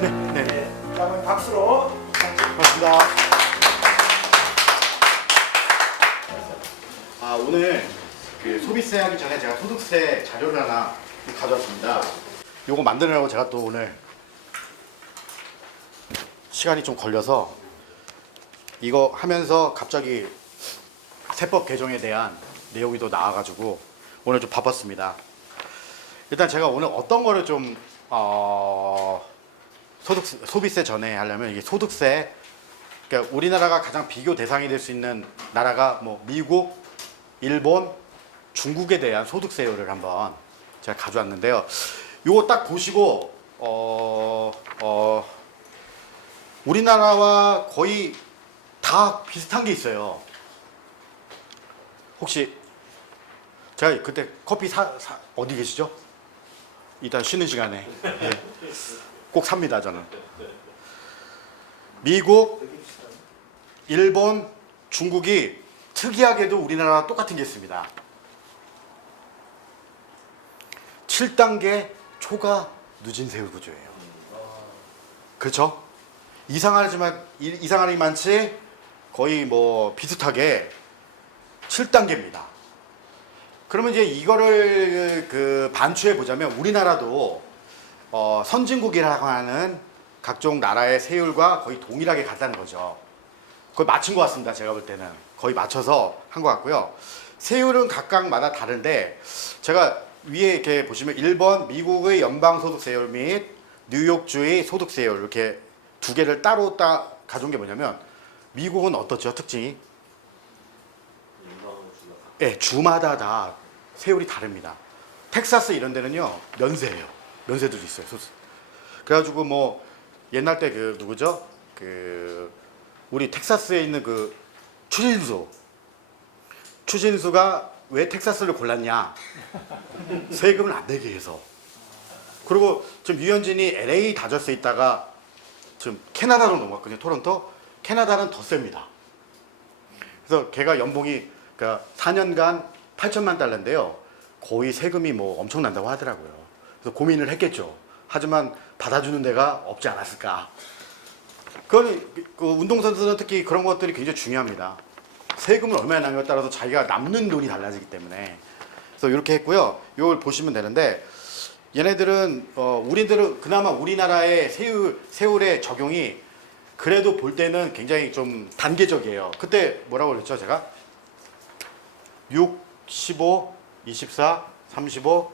네. 자, 그럼 박수로. 고맙습니다. 오늘 그 소비세 하기 전에 제가 소득세 자료를 하나 가져왔습니다. 요거 만드느라고 제가 또 오늘 시간이 좀 걸려서 이거 하면서 갑자기 세법 개정에 대한 내용이 또 나와가지고 오늘 좀 바빴습니다. 일단 제가 오늘 어떤 거를 좀 소비세 전에 하려면 이게 소득세, 그러니까 우리나라가 가장 비교 대상이 될 수 있는 나라가 뭐 미국, 일본, 중국에 대한 소득세율을 한번 제가 가져왔는데요. 요거 딱 보시고 우리나라와 거의 다 비슷한 게 있어요. 혹시 제가 그때 커피 어디 계시죠? 이따 쉬는 시간에 네. 꼭 삽니다 저는. 미국, 일본, 중국이 특이하게도 우리나라와 똑같은 게 있습니다. 7단계 초과 누진세율 구조예요. 그렇죠? 이상하니 많지 거의 뭐 비슷하게 7단계입니다. 그러면 이제 이거를 그 반추해 보자면 우리나라도 선진국이라고 하는 각종 나라의 세율과 거의 동일하게 갔다는 거죠. 거의 맞춘 것 같습니다. 제가 볼 때는 거의 맞춰서 한 것 같고요. 세율은 각각마다 다른데 제가 위에 이렇게 보시면 일본, 미국의 연방소득세율 및 뉴욕주의 소득세율 이렇게 두 개를 따로 가져온 게 뭐냐면 미국은 어떻죠? 특징이? 네, 주마다 다 세율이 다릅니다. 텍사스 이런 데는요 면세예요. 면세들도 있어요. 그래가지고 뭐 옛날 때 그 누구죠? 그 우리 텍사스에 있는 그 추진수가 왜 텍사스를 골랐냐? 세금을 안 내게 해서. 그리고 지금 유현진이 LA 다저스에 있다가 지금 캐나다로 넘어갔거든요. 토론토. 캐나다는 더 셉니다. 그래서 걔가 연봉이 그러니까 4년간 8천만 달러인데요. 거의 세금이 뭐 엄청난다고 하더라고요. 그래서 고민을 했겠죠. 하지만 받아주는 데가 없지 않았을까. 그건 그 운동선수는 특히 그런 것들이 굉장히 중요합니다. 세금을 얼마나 내냐에 따라서 자기가 남는 돈이 달라지기 때문에. 그래서 이렇게 했고요. 이걸 보시면 되는데 얘네들은 우리들은 그나마 우리나라의 세율의 적용이 그래도 볼 때는 굉장히 좀 단계적이에요. 그때 뭐라고 그랬죠 제가? 6, 15, 24, 35.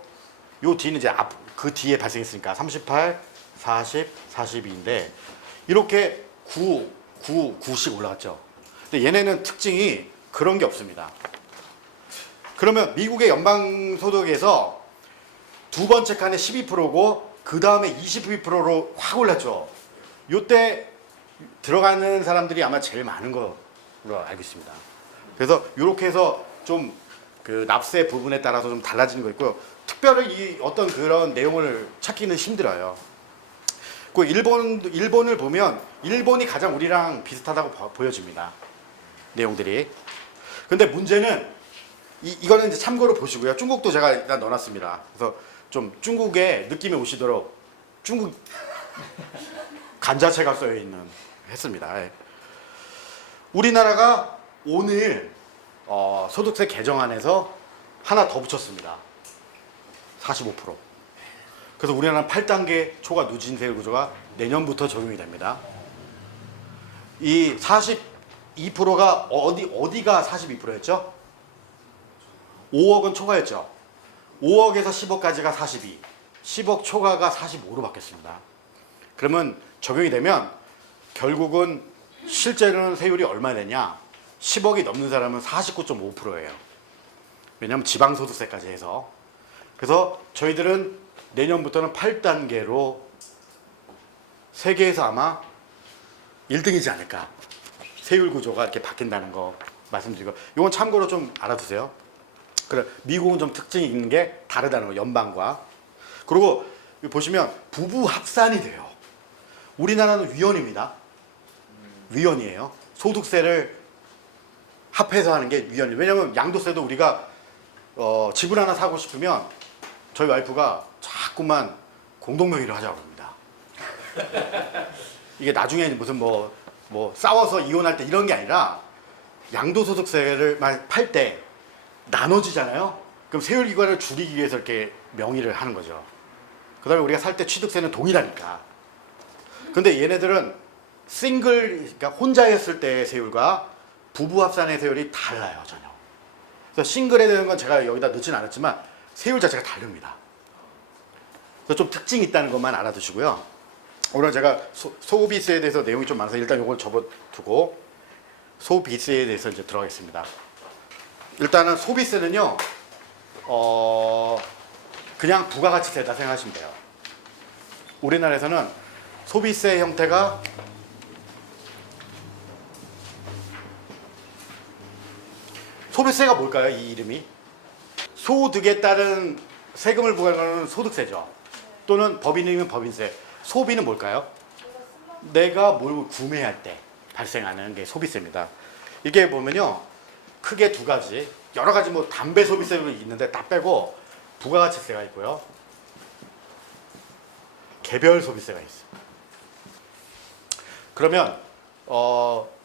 요 뒤는 이제 그 뒤에 발생했으니까 38, 40, 42인데 이렇게 9씩 올라갔죠. 근데 얘네는 특징이 그런 게 없습니다. 그러면 미국의 연방소득에서 두 번째 칸에 12%고 그 다음에 22%로 확 올랐죠. 요때 들어가는 사람들이 아마 제일 많은 걸로 알고 있습니다. 그래서 이렇게 해서 좀 그 납세 부분에 따라서 좀 달라지는 거 있고요. 특별히 이 어떤 그런 내용을 찾기는 힘들어요. 그 일본을 보면 일본이 가장 우리랑 비슷하다고 보여집니다. 내용들이. 근데 문제는 이거는 이제 참고로 보시고요. 중국도 제가 일단 넣어놨습니다. 그래서 좀 중국의 느낌이 오시도록 중국 간자체가 써여 있는 했습니다. 예. 우리나라가 오늘 소득세 개정안에서 하나 더 붙였습니다. 45%. 그래서 우리나라는 8단계 초과 누진세율 구조가 내년부터 적용이 됩니다. 이 42%가 어디가 42%였죠? 5억은 초과였죠. 5억에서 10억까지가 42, 10억 초과가 45로 바뀌었습니다. 그러면 적용이 되면 결국은 실제로는 세율이 얼마 되냐? 10억이 넘는 사람은 49.5%예요. 왜냐하면 지방소득세까지 해서. 그래서 저희들은 내년부터는 8단계로 세계에서 아마 1등이지 않을까. 세율 구조가 이렇게 바뀐다는 거 말씀드리고, 이건 참고로 좀 알아두세요. 그래, 미국은 좀 특징이 있는 게 다르다는 거, 연방과. 그리고 보시면 부부 합산이 돼요. 우리나라는 위원입니다. 위원이에요. 소득세를 합해서 하는 게 위원이에요. 왜냐하면 양도세도 우리가 집을 하나 사고 싶으면 저희 와이프가 자꾸만 공동명의로 하자고 합니다. 이게 나중에 무슨 뭐 싸워서 이혼할 때 이런 게 아니라 양도소득세를 팔 때 나눠지잖아요. 그럼 세율기관을 줄이기 위해서 이렇게 명의를 하는 거죠. 그 다음에 우리가 살 때 취득세는 동일하니까. 근데 얘네들은 그러니까 혼자였을 때의 세율과 부부 합산의 세율이 달라요, 전혀. 그래서 싱글에 대한 건 제가 여기다 넣지는 않았지만 세율 자체가 다릅니다. 그래서 좀 특징이 있다는 것만 알아두시고요. 오늘 제가 소비세에 대해서 내용이 좀 많아서 일단 이걸 접어두고 소비세에 대해서 이제 들어가겠습니다. 일단은 소비세는요, 그냥 부가가치세다 생각하시면 돼요. 우리나라에서는 소비세 형태가 소비세가 뭘까요? 이 이름이 소득에 따른 세금을 부과하는 소득세죠. 또는 법인이면 법인세. 소비는 뭘까요? 내가 뭘 구매할 때 발생하는 게 소비세입니다. 이게 보면요, 크게 두 가지, 여러 가지 뭐 담배 소비세도 있는데 다 빼고 부가가치세가 있고요, 개별 소비세가 있어요. 그러면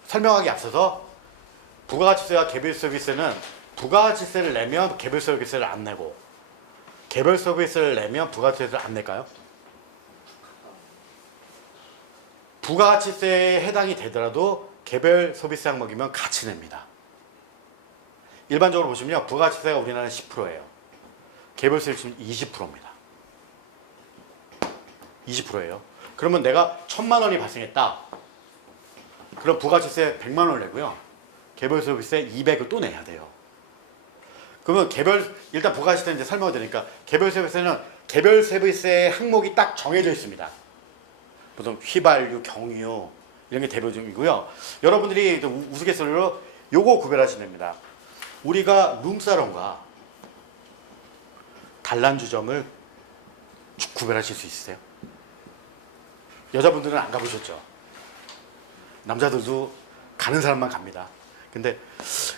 설명하기 앞서서 부가가치세와 개별 서비스는 부가가치세를 내면 개별 서비스를 안 내고 개별 서비스를 내면 부가가치세를 안 낼까요? 부가가치세에 해당이 되더라도 개별 서비스 항목이면 같이 냅니다. 일반적으로 보시면요, 부가가치세가 우리나라는 10%예요. 개별 서비스는 20%입니다. 20%예요. 그러면 내가 1,000만 원이 발생했다. 그럼 부가가치세 100만 원을 내고요, 개별 서비스에 200을 또 내야 돼요. 그러면 일단 부가가치세 이제 설명을 드리니까, 개별 서비스는 개별 서비스의 항목이 딱 정해져 있습니다. 보통 휘발유, 경유 이런 게 대표적이고요. 여러분들이 우스갯소리로 요거 구별하시면 됩니다. 우리가 룸사롱과 단란주점을 구별하실 수 있으세요? 여자분들은 안 가보셨죠? 남자들도 가는 사람만 갑니다. 근데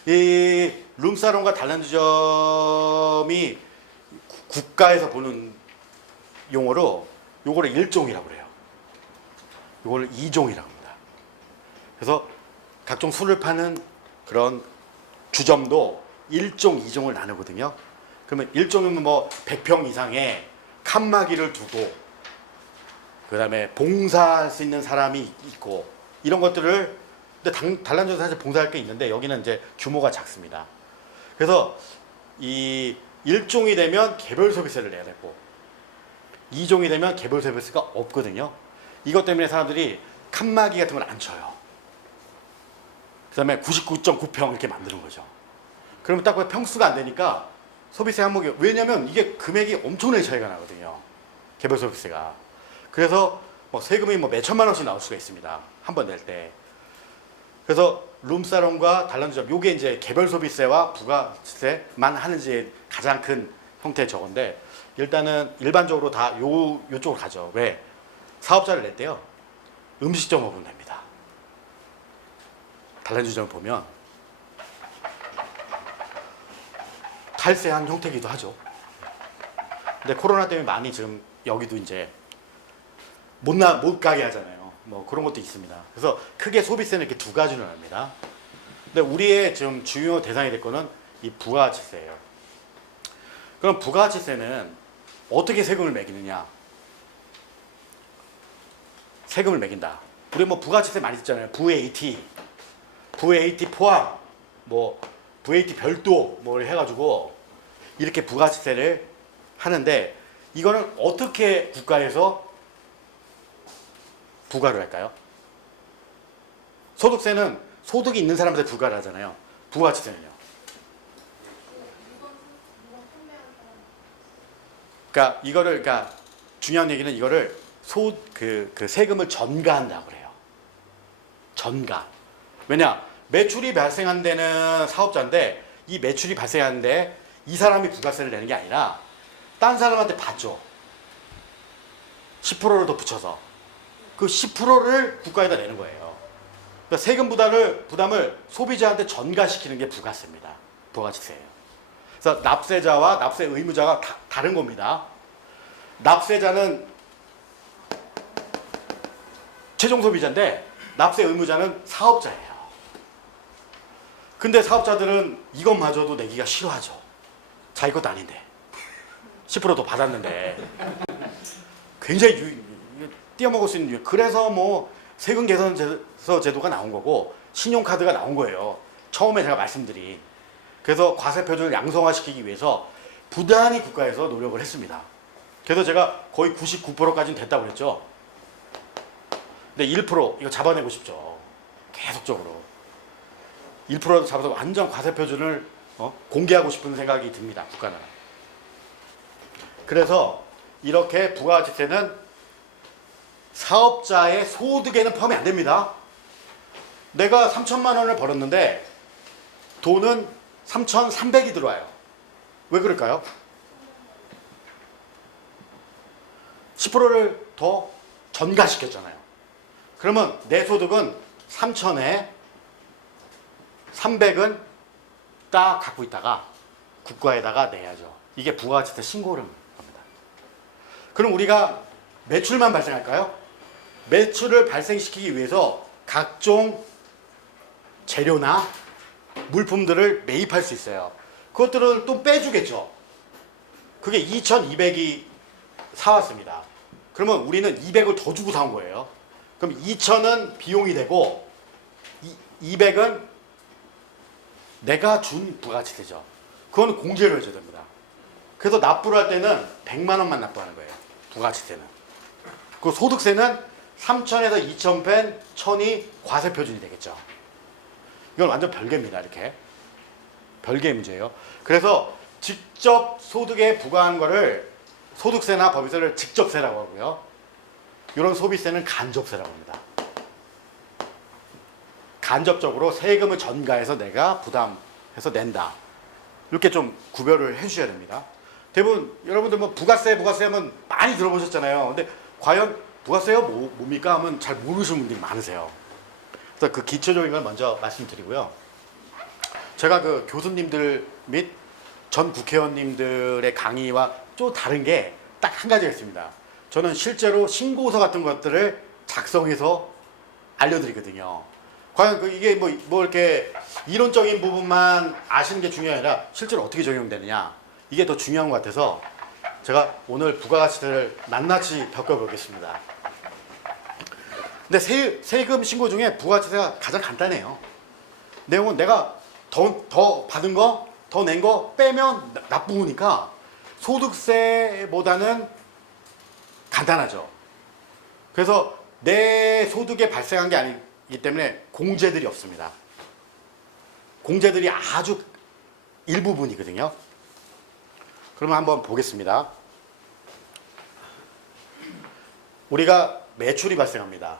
이 룸사롱과 단란주점이 국가에서 보는 용어로 요거를 1종이라고 그래요. 요거를 2종이라고 합니다. 그래서 각종 술을 파는 그런 주점도 1종, 2종을 나누거든요. 그러면 1종이면 뭐 100평 이상의 칸막이를 두고 그 다음에 봉사할 수 있는 사람이 있고 이런 것들을, 근데 단란주점 사실 봉사할 게 있는데 여기는 이제 규모가 작습니다. 그래서 이 1종이 되면 개별 서비스를 내야 되고 2종이 되면 개별 서비스가 없거든요. 이것 때문에 사람들이 칸막이 같은 걸 안 쳐요. 그 다음에 99.9평 이렇게 만드는 거죠. 그러면 딱 평수가 안 되니까 소비세 항목이, 왜냐면 이게 금액이 엄청나게 차이가 나거든요, 개별 서비스가. 그래서 뭐 세금이 뭐 몇천만 원씩 나올 수가 있습니다, 한 번 낼 때. 그래서 룸사롱과 단란주점, 요게 이제 개별 소비세와 부가세만 하는 지 가장 큰 형태의 저건데, 일단은 일반적으로 다 요쪽으로 가죠. 왜? 사업자를 낼 때요, 음식점업은 냅니다. 단란주점을 보면 탈세한 형태이기도 하죠. 근데 코로나 때문에 많이 지금 여기도 이제 못 가게 하잖아요. 뭐 그런 것도 있습니다. 그래서 크게 소비세는 이렇게 두 가지로 나뉩니다. 근데 우리의 지금 주요 대상이 될 거는 이 부가가치세예요. 그럼 부가가치세는 어떻게 세금을 매기느냐? 세금을 매긴다. 우리 뭐 부가가치세 많이 듣잖아요. VAT 포함, 뭐 VAT 별도 뭐 해가지고 이렇게 부가가치세를 하는데, 이거는 어떻게 국가에서 부과를 할까요? 소득세는 소득이 있는 사람한테 부과를 하잖아요. 부가가치세는요. 그러니까 중요한 얘기는 이거를 그 세금을 전가한다고 그래요. 전가. 왜냐? 매출이 발생한 데는 사업자인데, 이 매출이 발생하는데 이 사람이 부가세를 내는 게 아니라 딴 사람한테 받죠. 10%를 더 붙여서 그 10%를 국가에다 내는 거예요. 그러니까 세금 부담을 소비자한테 전가시키는 게 부가세입니다. 부가가치세예요. 그래서 납세자와 납세 의무자가 다른 겁니다. 납세자는 최종 소비자인데 납세 의무자는 사업자예요. 근데 사업자들은 이것마저도 내기가 싫어하죠. 자기 것도 아닌데 10%도 받았는데 굉장히 띄어먹을 수 있는. 그래서 뭐 세금 개선서 제도가 나온 거고 신용카드가 나온 거예요. 처음에 제가 말씀드린. 그래서 과세 표준을 양성화시키기 위해서 부단히 국가에서 노력을 했습니다. 그래서 제가 거의 99%까지는 됐다고 그랬죠. 근데 1% 이거 잡아내고 싶죠. 계속적으로 1%라도 잡아서 완전 과세 표준을 공개하고 싶은 생각이 듭니다. 국가는. 그래서 이렇게 부가가치세는 사업자의 소득에는 포함이 안 됩니다. 내가 3천만 원을 벌었는데 돈은 3,300이 들어와요. 왜 그럴까요? 10%를 더 전가시켰잖아요. 그러면 내 소득은 3천에 300은 딱 갖고 있다가 국가에다가 내야죠. 이게 부가가치세 신고를 합니다. 그럼 우리가 매출만 발생할까요? 매출을 발생시키기 위해서 각종 재료나 물품들을 매입할 수 있어요. 그것들을 또 빼주겠죠. 그게 2,200이 사왔습니다. 그러면 우리는 200을 더 주고 사온 거예요. 그럼 2,000은 비용이 되고 200은 내가 준 부가가치세죠. 그건 공제를 해줘야 됩니다. 그래서 납부를 할 때는 100만 원만 납부하는 거예요. 부가가치세는. 그 소득세는 3,000에서 2,000 뺀 1,000이 과세 표준이 되겠죠. 이건 완전 별개입니다. 이렇게 별개의 문제예요. 그래서 직접 소득에 부과한 거를 소득세나 법인세를 직접세라고 하고요. 이런 소비세는 간접세라고 합니다. 간접적으로 세금을 전가해서 내가 부담해서 낸다. 이렇게 좀 구별을 해주셔야 됩니다. 대부분 여러분들 뭐 부가세 하면 많이 들어보셨잖아요. 근데 과연 부가세가 뭡니까 하면 잘 모르시는 분들이 많으세요. 그래서 그 기초적인 걸 먼저 말씀드리고요. 제가 그 교수님들 및 전 국회의원님들의 강의와 좀 다른 게 딱 한 가지가 있습니다. 저는 실제로 신고서 같은 것들을 작성해서 알려드리거든요. 과연 이게 뭐 이렇게 이론적인 부분만 아시는 게 중요한 게 아니라 실제로 어떻게 적용되느냐, 이게 더 중요한 것 같아서 제가 오늘 부가가치세를 낱낱이 겪어보겠습니다. 근데 세금 신고 중에 부가가치세가 가장 간단해요. 내용은 내가 더 받은 거, 더 낸 거 빼면 납부니까 소득세보다는 간단하죠. 그래서 내 소득에 발생한 게 아니기 때문에 공제들이 없습니다. 공제들이 아주 일부분이거든요. 그러면 한번 보겠습니다. 우리가 매출이 발생합니다.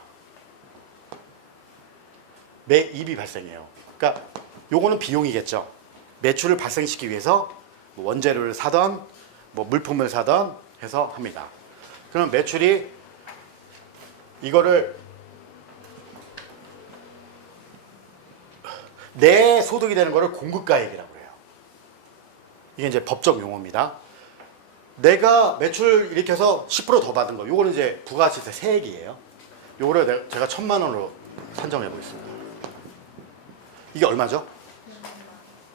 매입이 발생해요. 그러니까 요거는 비용이겠죠. 매출을 발생시키기 위해서 뭐 원재료를 사던 뭐 물품을 사던 해서 합니다. 그럼 매출이 이거를 내 소득이 되는 거를 공급가액이라고 해요. 이게 이제 법적 용어입니다. 내가 매출 일으켜서 10%더 받은 거, 요거는 이제 부가가치세 세액이에요. 요거를 제가 1,000만 원으로 산정해 보겠습니다. 이게 얼마죠?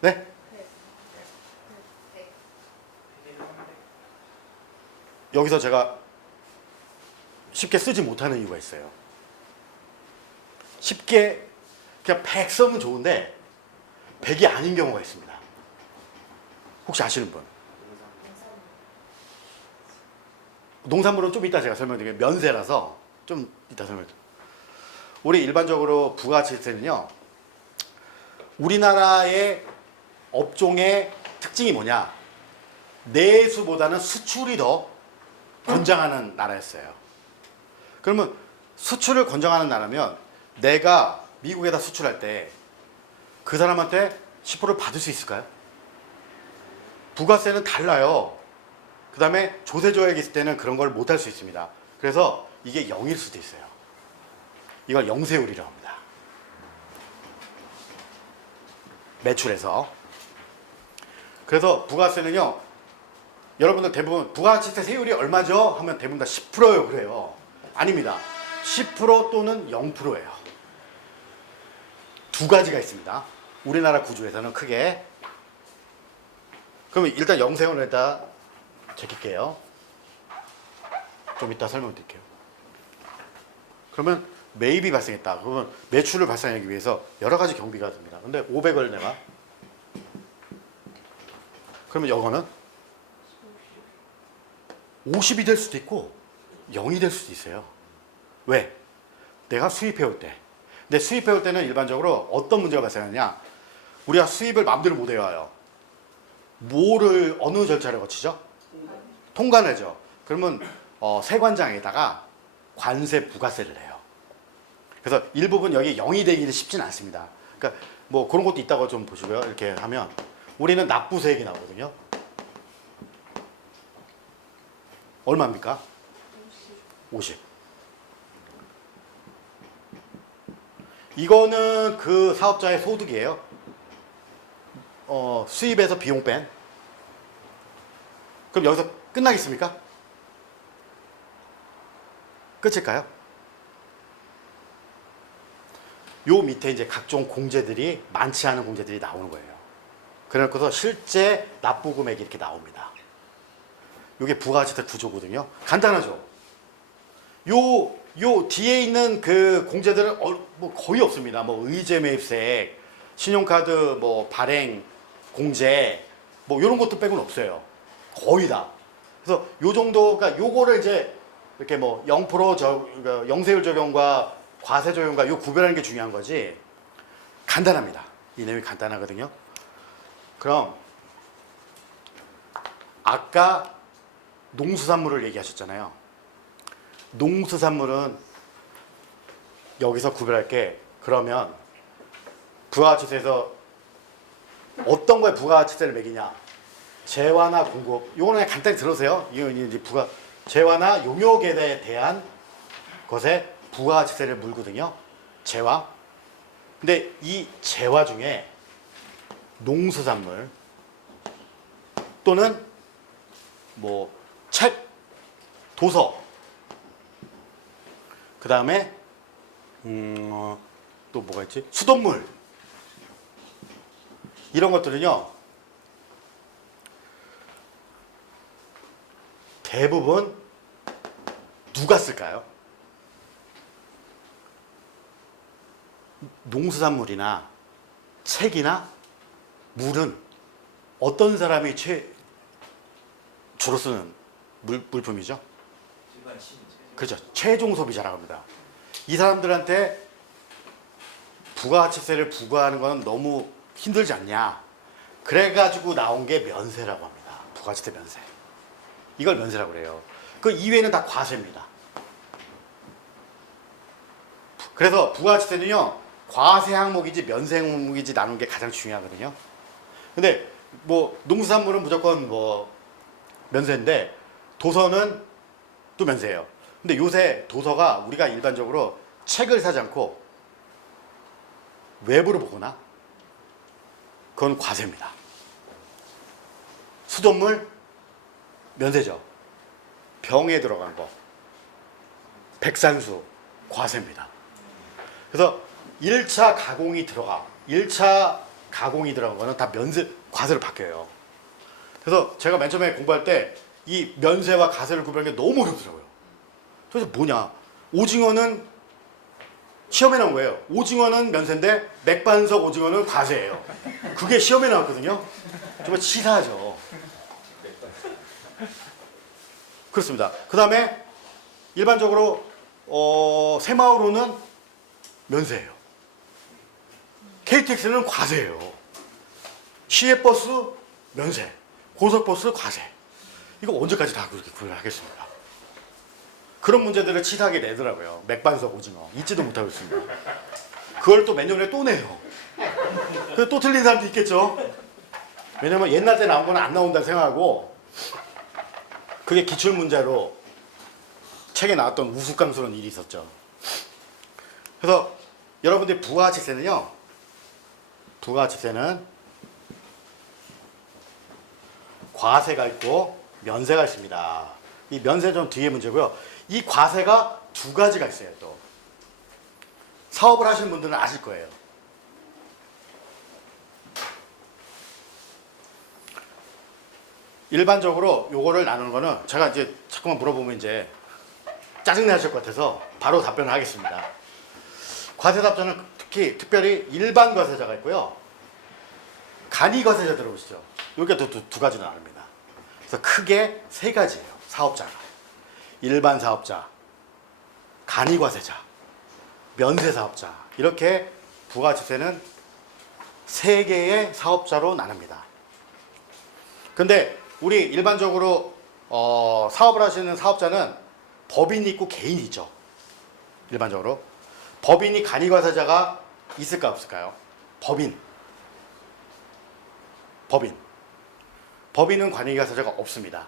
네? 여기서 제가 쉽게 쓰지 못하는 이유가 있어요. 쉽게 그냥 100 쓰면 좋은데 100이 아닌 경우가 있습니다. 혹시 아시는 분? 농산물은 좀 이따 제가 설명드릴게요. 면세라서 좀 이따 설명드릴게요. 우리 일반적으로 부가가치세는요, 우리나라의 업종의 특징이 뭐냐? 내수보다는 수출이 더 권장하는 나라였어요. 그러면 수출을 권장하는 나라면 내가 미국에다 수출할 때 그 사람한테 10%를 받을 수 있을까요? 부가세는 달라요. 그 다음에 조세조약이 있을 때는 그런 걸 못할 수 있습니다. 그래서 이게 0일 수도 있어요. 이걸 영세율이라고 합니다. 매출에서. 그래서 부가세는요, 여러분들 대부분 부가가치세 세율이 얼마죠? 하면 대부분 다 10%예요. 그래요. 아닙니다. 10% 또는 0%예요. 두 가지가 있습니다. 우리나라 구조에서는 크게. 그러면 일단 영생을 일단 제낄게요. 좀 이따 설명드릴게요. 그러면 매입이 발생했다. 그러면 매출을 발생하기 위해서 여러 가지 경비가 듭니다. 근데 500을 내가. 그러면 이거는 50이 될 수도 있고 0이 될 수도 있어요. 왜? 내가 수입해 올 때. 근데 수입해 올 때는 일반적으로 어떤 문제가 발생하느냐? 우리가 수입을 마음대로 못 해와요. 뭐를 어느 절차를 거치죠? 통관하죠. 그러면 세관장에다가 관세 부가세를 해요. 그래서 일부분 여기 0이 되기는 쉽진 않습니다. 그러니까 뭐 그런 것도 있다고 좀 보시고요. 이렇게 하면 우리는 납부세액이 나오거든요. 얼마입니까? 50. 이거는 그 사업자의 소득이에요. 수입에서 비용 뺀. 그럼 여기서 끝나겠습니까? 끝일까요? 요 밑에 이제 각종 공제들이 많지 않은 공제들이 나오는 거예요. 그래서 실제 납부 금액이 이렇게 나옵니다. 이게 부가가치세 구조거든요. 간단하죠. 요 뒤에 있는 그 공제들은 뭐 거의 없습니다. 뭐 의제 매입세액, 신용카드 뭐 발행 공제 뭐 이런 것도 빼고는 없어요. 거의 다. 그래서 요 정도가 요거를 이제 이렇게 뭐 0% 영세율 적용과 과세 적용과 요 구별하는 게 중요한 거지. 간단합니다. 이 내용이 간단하거든요. 그럼 아까 농수산물을 얘기하셨잖아요. 농수산물은 여기서 구별할 게 그러면 부가가치세에서 어떤 거에 부가가치세를 매기냐? 재화나 공급. 요거는 그냥 간단히 들으세요. 이건 이제 재화나 용역에 대한 것에 부가가치세를 물거든요. 재화. 근데 이 재화 중에 농수산물 또는 뭐 책, 도서, 그 다음에 또 뭐가 있지? 수돗물 이런 것들은요 대부분 누가 쓸까요? 농수산물이나 책이나 물은 어떤 사람이 주로 쓰는 물품이죠? 그렇죠. 최종 소비자라고 합니다. 이 사람들한테 부가가치세를 부과하는 건 너무 힘들지 않냐. 그래가지고 나온 게 면세라고 합니다. 부가가치세 면세. 이걸 면세라고 그래요. 그 이외에는 다 과세입니다. 그래서 부가가치세는요. 과세 항목이지 면세 항목이지 나누는 게 가장 중요하거든요. 근데 뭐 농수산물은 무조건 뭐 면세인데 도서는 또 면세예요. 근데 요새 도서가 우리가 일반적으로 책을 사지 않고 외부로 보거나 그건 과세입니다. 수돗물 면세죠. 병에 들어간 거 백산수 과세입니다. 그래서 1차 가공이 들어간 거는 다 면세 과세로 바뀌어요. 그래서 제가 맨 처음에 공부할 때 이 면세와 과세를 구별하는 게 너무 어렵더라고요. 도대체 뭐냐? 오징어는 시험에 나온 거예요. 오징어는 면세인데 맥반석 오징어는 과세예요. 그게 시험에 나왔거든요. 정말 치사하죠. 그렇습니다. 그 다음에 일반적으로 새마을호는 면세예요. KTX는 과세예요. 시외버스 면세, 고속버스 과세. 이거 언제까지 다 그렇게 구별하겠습니까? 그런 문제들을 치사하게 내더라고요. 맥반석 오징어 잊지도 못하고 있습니다. 그걸 또 몇 년 후에 또 내요. 그래서 또 틀린 사람도 있겠죠. 왜냐면 옛날 때 나온 거는 안 나온다 생각하고 그게 기출문제로 책에 나왔던 우스꽝스러운 일이 있었죠. 그래서 여러분들이 부가가치세는 과세가 있고 면세가 있습니다. 이 면세 좀 뒤에 문제고요. 이 과세가 두 가지가 있어요. 또 사업을 하시는 분들은 아실 거예요. 일반적으로 요거를 나누는 거는 제가 이제 자꾸만 물어보면 이제 짜증나실 것 같아서 바로 답변을 하겠습니다. 과세답자는 특별히 일반 과세자가 있고요. 간이 과세자 들어보시죠. 여기가 두 가지로 나눕니다. 그래서 크게 세 가지예요. 사업자가. 일반 사업자, 간이 과세자, 면세 사업자. 이렇게 부가가치세는 세 개의 사업자로 나눕니다. 근데 우리 일반적으로 사업을 하시는 사업자는 법인이 있고 개인이 있죠. 일반적으로. 법인이 간이과세자가 있을까 없을까요? 법인은 간이과세자가 없습니다.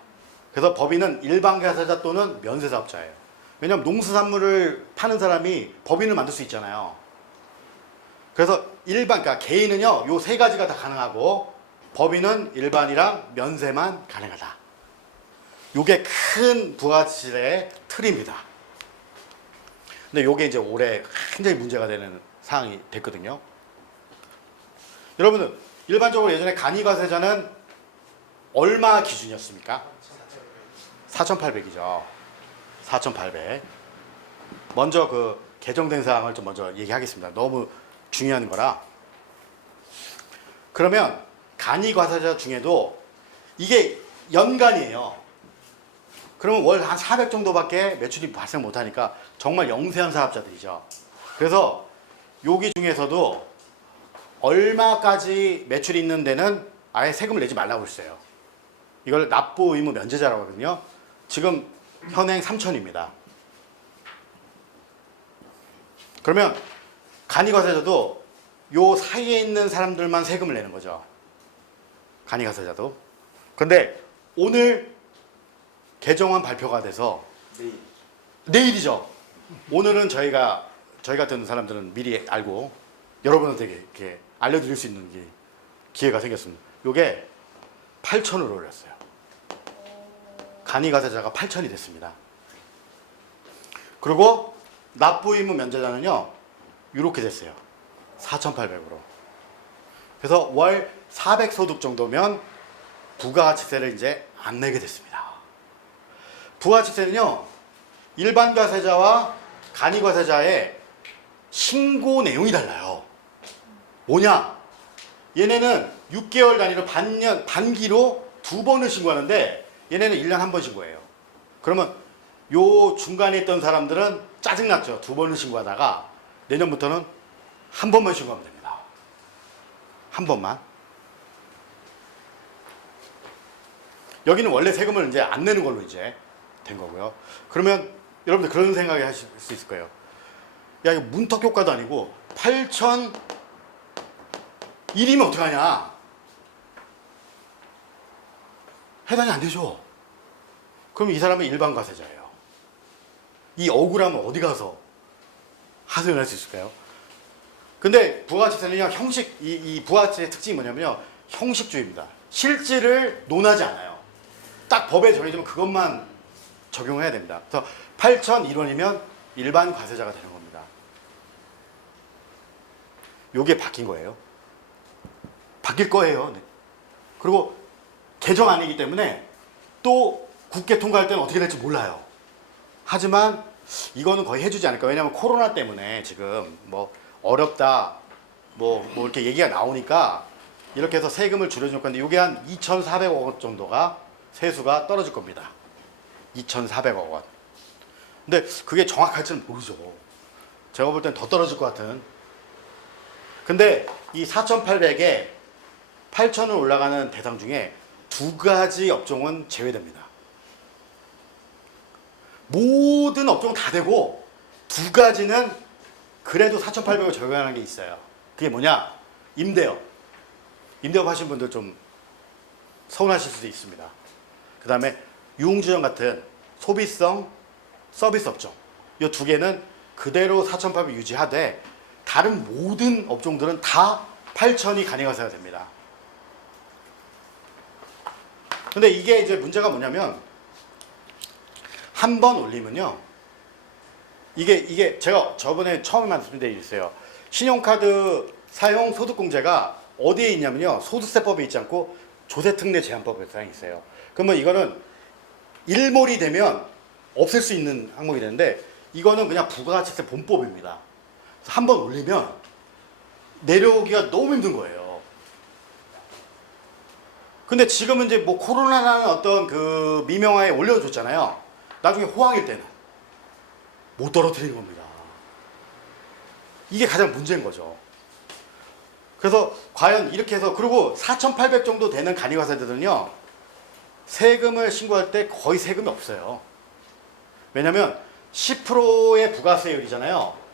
그래서 법인은 일반 과세자 또는 면세사업자예요. 왜냐하면 농수산물을 파는 사람이 법인을 만들 수 있잖아요. 그래서 그러니까 개인은요, 요 세 가지가 다 가능하고 법인은 일반이랑 면세만 가능하다. 요게 큰 부가가치세의 틀입니다. 근데 요게 이제 올해 굉장히 문제가 되는 사항이 됐거든요. 여러분들, 일반적으로 예전에 간이과세자는 얼마 기준이었습니까? 4,800이죠. 4,800. 먼저 그 개정된 사항을 좀 먼저 얘기하겠습니다. 너무 중요한 거라. 그러면 간이과세자 중에도 이게 연간이에요. 그러면 월 한 400 정도밖에 매출이 발생 못하니까 정말 영세한 사업자들이죠. 그래서 여기 중에서도 얼마까지 매출이 있는 데는 아예 세금을 내지 말라고 했어요. 이걸 납부 의무 면제자라고 하거든요. 지금 현행 3,000입니다. 그러면 간이과세자도 요 사이에 있는 사람들만 세금을 내는 거죠. 간이과세자도. 근데 오늘 개정안 발표가 돼서 내일이죠. 오늘은 저희가 저희 같은 사람들은 미리 알고 여러분한테 이렇게 알려드릴 수 있는 기회가 생겼습니다. 요게 8,000으로 올렸어요. 간이과세자가 8,000이 됐습니다. 그리고 납부 의무 면제자는요, 이렇게 됐어요. 4,800으로. 그래서 월 400 소득 정도면 부가가치세를 이제 안 내게 됐습니다. 부가가치세는요, 일반 과세자와 간이과세자의 신고 내용이 달라요. 뭐냐? 얘네는 6개월 단위로 반기로 2번을 신고하는데 얘네는 1년 1번 신고해요. 그러면 요 중간에 있던 사람들은 짜증났죠. 2번을 신고하다가 내년부터는 1번만 신고하면 됩니다. 1번만. 여기는 원래 세금을 이제 안 내는 걸로 이제 된 거고요. 그러면 여러분들 그런 생각이 하실 수 있을 거예요. 야, 이거 문턱 효과도 아니고 8,001이면 어떡하냐? 해당이 안 되죠. 그럼 이 사람은 일반 과세자예요. 이 억울함은 어디 가서 하소연할 수 있을까요? 근데 부가가치세는요, 이 부가가치세의 특징이 뭐냐면요, 형식주의입니다. 실질을 논하지 않아요. 딱 법에 정해지면 그것만 적용해야 됩니다. 그래서 8,001원이면 일반 과세자가 되는 겁니다. 요게 바뀐 거예요. 바뀔 거예요. 네. 그리고 개정안이기 때문에 또 국회 통과할 때는 어떻게 될지 몰라요. 하지만 이거는 거의 해주지 않을까. 왜냐하면 코로나 때문에 지금 뭐 어렵다 뭐 이렇게 얘기가 나오니까 이렇게 해서 세금을 줄여줄 건데 이게 한 2,400억 원 정도가 세수가 떨어질 겁니다. 2,400억 원. 근데 그게 정확할지는 모르죠. 제가 볼 땐 더 떨어질 것 같은. 근데 이 4,800에 8,000을 올라가는 대상 중에 2가지 업종은 제외됩니다. 모든 업종은 다 되고 2가지는 그래도 4,800을 적용하는 게 있어요. 그게 뭐냐? 임대업. 임대업 하신 분들 좀 서운하실 수도 있습니다. 그 다음에 유흥주점 같은 소비성 서비스 업종. 이 2개는 그대로 4,800 유지하되 다른 모든 업종들은 다 8,000이 간이과세가 됩니다. 근데 이게 이제 문제가 뭐냐면 한 번 올리면요, 이게 제가 저번에 처음에 말씀드렸어요. 신용카드 사용 소득공제가 어디에 있냐면요. 소득세법에 있지 않고 조세특례 제한법에 사용이 있어요. 그러면 이거는 일몰이 되면 없앨 수 있는 항목이 되는데 이거는 그냥 부가가치세 본법입니다. 한 번 올리면 내려오기가 너무 힘든 거예요. 근데 지금은 이제 뭐 코로나라는 어떤 그 미명화에 올려줬잖아요. 나중에 호황일 때는 못 떨어뜨리는 겁니다. 이게 가장 문제인 거죠. 그래서 과연 이렇게 해서 그리고 4,800 정도 되는 간이가세들은요 세금을 신고할 때 거의 세금이 없어요. 왜냐면 10%의 부가세율이잖아요.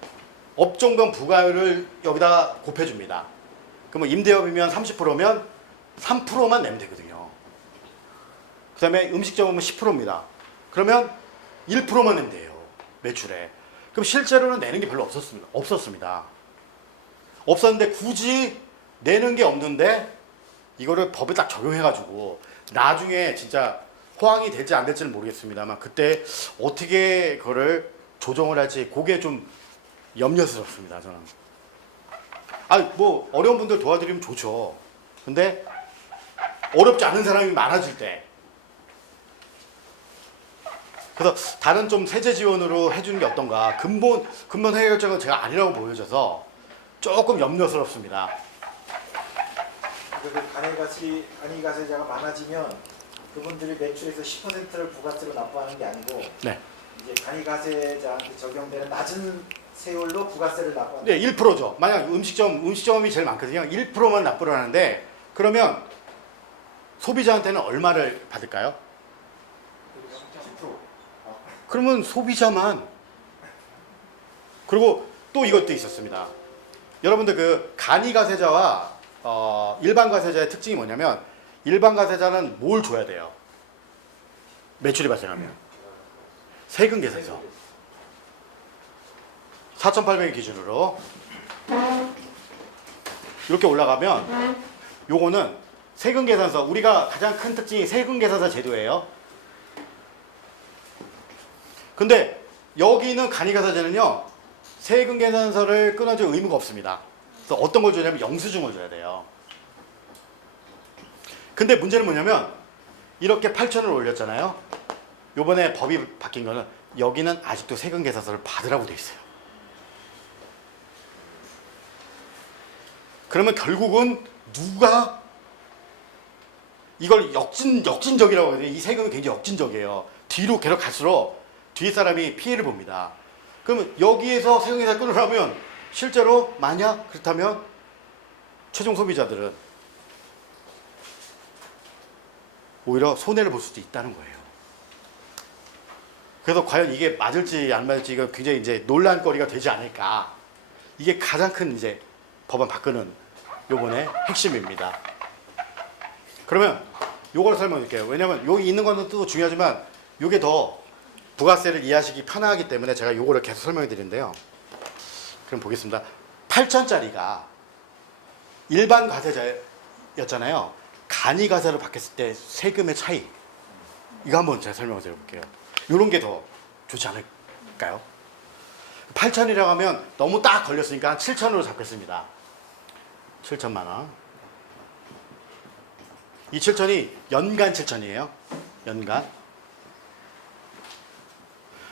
업종별 부가율을 여기다 곱해줍니다. 그러면 임대업이면 30%면 3%만 내면 되거든요. 그 다음에 음식점은 10%입니다. 그러면 1%만 내면 돼요. 매출에. 그럼 실제로는 내는 게 별로 없었습니다. 없었는데 굳이 내는 게 없는데 이거를 법에 딱 적용해가지고 나중에 진짜 호황이 될지 안 될지는 모르겠습니다만 그때 어떻게 그거를 조정을 할지 그게 좀 염려스럽습니다. 저는. 뭐 어려운 분들 도와드리면 좋죠. 근데 어렵지 않은 사람이 많아질 때 그래서 다른 좀 세제 지원으로 해주는 게 어떤가. 근본 해결책은 제가 아니라고 보여져서 조금 염려스럽습니다. 그 간이가세자가 많아지면 그분들이 매출에서 10%를 부가세로 납부하는 게 아니고 네. 이제 간이가세자한테 적용되는 낮은 세율로 부가세를 납부하는. 네, 1%죠. 만약 음식점이 제일 많거든요. 1%만 납부를 하는데 그러면 소비자한테는 얼마를 받을까요? 10%. 그러면 소비자만. 그리고 또 이것도 있었습니다. 여러분들 그 간이가세자와 일반 가세자의 특징이 뭐냐면 일반 가세자는 뭘 줘야 돼요? 매출이 발생하면 세금 계산서 4,800의 기준으로 이렇게 올라가면 요거는 세금 계산서 우리가 가장 큰 특징이 세금 계산서 제도예요. 근데 여기는 간이가세자는요 세금 계산서를 끊어줄 의무가 없습니다. 그래서 어떤 걸 줘냐면 영수증을 줘야 돼요. 근데 문제는 뭐냐면 이렇게 8,000을 올렸잖아요. 요번에 법이 바뀐 거는 여기는 아직도 세금 계산서를 받으라고 돼 있어요. 그러면 결국은 누가 이걸 역진적이라고 하거든요. 이 세금이 굉장히 역진적이에요. 뒤로 계속 갈수록 뒤에 사람이 피해를 봅니다. 그러면 여기에서 세금 계산 끊으려면 실제로 만약 그렇다면 최종 소비자들은 오히려 손해를 볼 수도 있다는 거예요. 그래서 과연 이게 맞을지 안 맞을지 이거 굉장히 이제 논란거리가 되지 않을까. 이게 가장 큰 이제 법안 바꾸는 요번에 핵심입니다. 그러면 요걸 설명드릴게요. 왜냐면 여기 있는 거는 또 중요하지만 요게 더 부가세를 이해하시기 편하기 때문에 제가 요거를 계속 설명해 드리는데요. 그럼 보겠습니다. 8,000짜리가 일반 과세자였잖아요. 간이가세로 바뀌었을 때 세금의 차이. 이거 한번 제가 설명을 드려볼게요. 이런 게 더 좋지 않을까요? 8,000이라고 하면 너무 딱 걸렸으니까 7,000으로 잡겠습니다. 7,000만 원. 이 7,000이 연간 7,000이에요. 연간.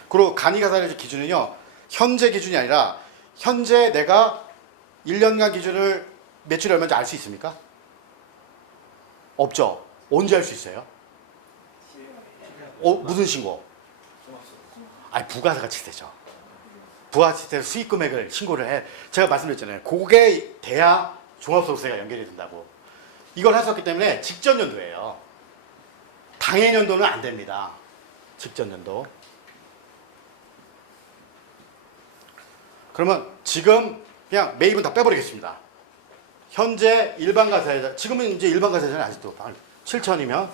그리고 간이가세 기준은요. 현재 기준이 아니라 현재 내가 1년간 기준을 매출이 얼마인지 알 수 있습니까? 없죠. 언제 할 수 있어요? 무슨 신고? 부가가치세죠. 부가가치세 수익 금액을 신고를 해. 제가 말씀드렸잖아요. 그게 돼야 종합소득세가 연결이 된다고. 이걸 하셨기 때문에 직전 연도예요. 당해 연도는 안 됩니다. 직전 연도. 그러면 지금 그냥 매입은 다 빼버리겠습니다. 현재 일반 가세자, 지금은 이제 일반 가세자는 아직도 7,000이면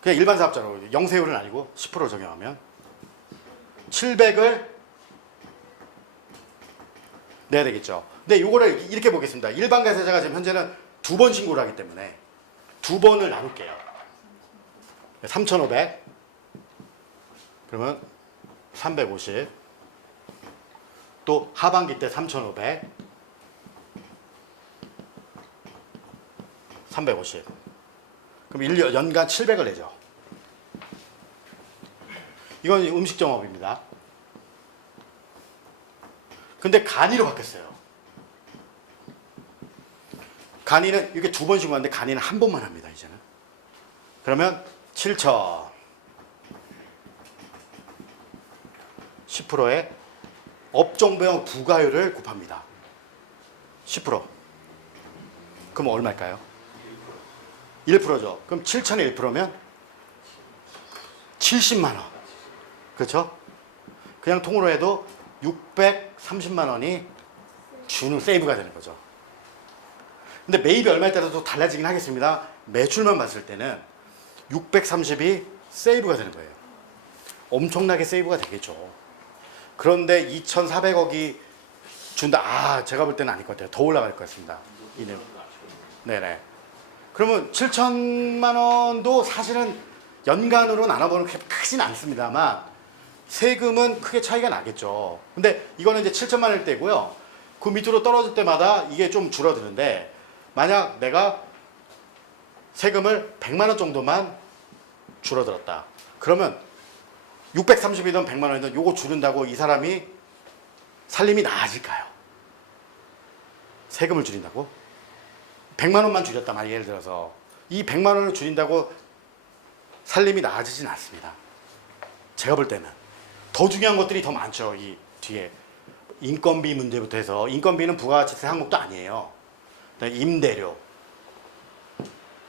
그냥 일반 사업자로 영세율은 아니고 10% 적용하면 700을 내야 되겠죠. 근데 요거를 이렇게 보겠습니다. 일반 가세자가 지금 현재는 2번 신고를 하기 때문에 2번을 나눌게요. 3,500. 그러면 350. 또 하반기 때 3,500. 350. 그럼 1년 연간 700을 내죠. 이건 음식점업입니다. 근데 간이로 바뀌었어요. 간이는 이렇게 두 번씩 하는데 간이는 한 번만 합니다, 이제는. 그러면 7,000. 10%의 업종별 부가율을 곱합니다. 10%. 그럼 얼마일까요? 1%죠. 그럼 7,000의 1%면 70만 원. 그렇죠? 그냥 통으로 해도 630만 원이 주는 세이브가 되는 거죠. 근데 매입이 얼마에 따라서 달라지긴 하겠습니다. 매출만 봤을 때는 630이 세이브가 되는 거예요. 엄청나게 세이브가 되겠죠. 그런데 2,400억이 준다. 아, 제가 볼 때는 아닐 것 같아요. 더 올라갈 것 같습니다. 이는. 네네. 그러면 7천만 원도 사실은 연간으로 나눠보면 그렇게 크진 않습니다만 세금은 크게 차이가 나겠죠. 근데 이거는 이제 7천만 원일 때고요. 그 밑으로 떨어질 때마다 이게 좀 줄어드는데 만약 내가 세금을 100만 원 정도만 줄어들었다. 그러면 630이든 100만 원이든 요거 줄인다고 이 사람이 살림이 나아질까요? 세금을 줄인다고? 100만 원만 줄였다 만약 예를 들어서 이 100만 원을 줄인다고 살림이 나아지진 않습니다. 제가 볼 때는 더 중요한 것들이 더 많죠. 이 뒤에 인건비 문제부터 해서 인건비는 부가가치세 항목도 아니에요. 임대료